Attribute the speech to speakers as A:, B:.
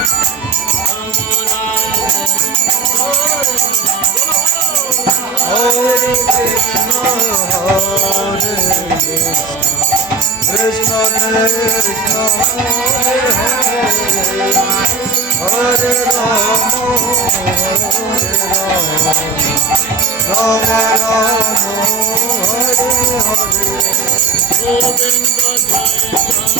A: হরে Krishna হরে Krishna Krishna হরে হরে হরে Ram হরে Ram Ram Ram হরে হরে Govinda জয়